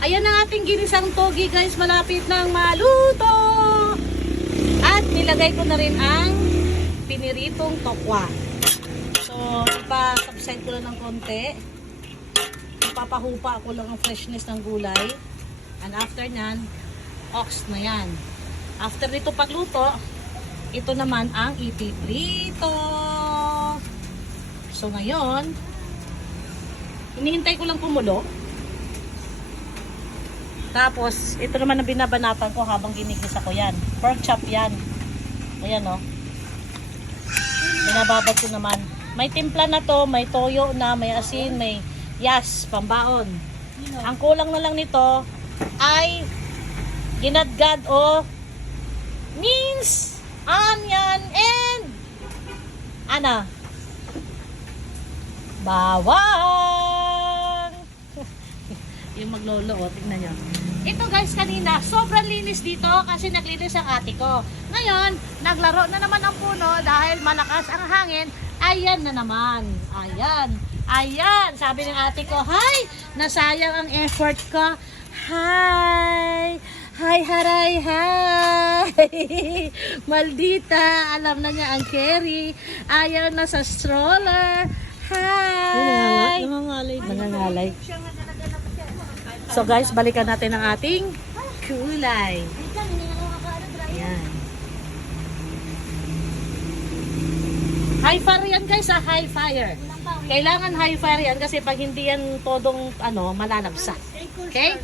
Ayan ang ating ginisang togi guys, malapit nang maluto. At nilagay ko na rin ang piniritong tokwa. So, ipa-subside ko lang ng konti. Ipapahupa ko lang ang freshness ng gulay. And after nyan, ox na yan. After nito pagluto, ito naman ang ipiprito. So, ngayon, hinihintay ko lang kumulo. Tapos, ito naman ang binabanatan ko habang ginigisa ko yan. Pork chop yan. Ayan o. Binababad ko naman. May timpla na to, may toyo na, may asin, may yas, pambaon. Ang kulang na lang nito ay ginadgad o mince, onion, and bawang. Yung maglolo, o, tignan nyo. Ito guys, kanina, sobrang linis dito kasi naglinis ang ate ko. Ngayon, naglaro na naman ang puno dahil malakas ang hangin. Ayan na naman. Ayan. Ayan. Sabi ng ate ko, hi! Nasayang ang effort ko. Hi! Hi, haray, hi! Maldita. Alam na niya ang carry. Ayaw na sa stroller. Hi! Nangangalay. So guys, balikan natin ang ating kulay. Ayan. High fire yan guys, high fire. Kailangan high fire yan kasi pag hindi yan todong malalabsa. Okay?